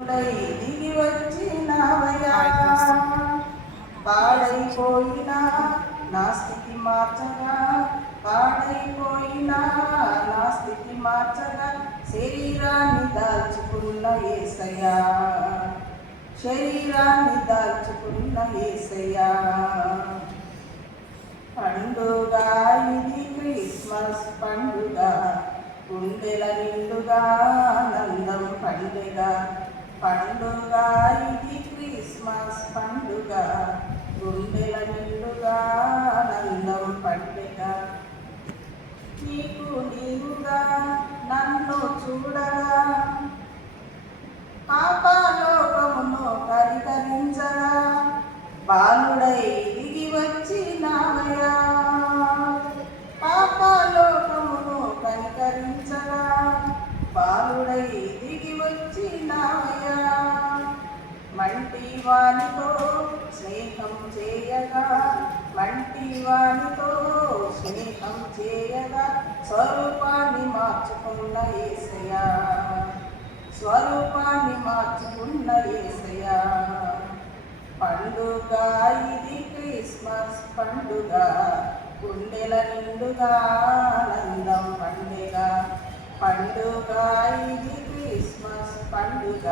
దిగి వచ్చినావయ్యా, పాడైపోయినా నా స్థితి మార్చగా, పాడైపోయినా నా స్థితి మార్చగా, శరీరాన్ని దాల్చుకున్న యేసయ్యా, శరీరాన్ని దాల్చుకున్న యేసయ్యా. పండుగ ఇది క్రిస్మస్ పండుగ, గుండెల నిండుగా ఆనందం పండుగ. పండుగ ఇది క్రిస్మస్ పండుగ, గుండెల నిండుగా ఆనందం పండుగ. నీకు నీవుగా నన్ను చూడగా, పాపలోకమును కనికరించగా, బాలుడై దిగి వచ్చినావయ్యా, పాపలోకమును కనికరించగా, బాలుడై దిగి వచ్చినావయ్యా. మంటి వానితో స్నేహం చేయగా, మంటి వానితో స్నేహం చేయగా, స్వరూపాన్ని మార్చుకున్న యేసయ్యా, స్వరూపాన్ని మార్చుకున్న యేసయ్యా. పండుగ ఇది క్రిస్మస్ పండుగ, గుండెల నిండుగా ఆనందం పండుగ. పండుగ ఇది క్రిస్మస్ పండుగ,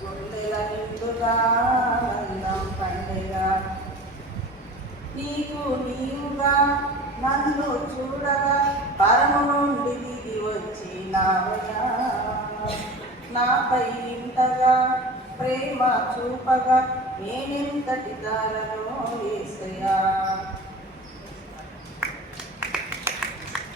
గుండెల నిండుగా ఆనందం పండుగ. నీకు నీవుగా నన్ను చూడగా, పరము నుండి దిగి వచ్చినావయ్యా, నాపై ఇంతగా ప్రేమ చూపగా, నేనెంతటి దానను యేసయ్యా.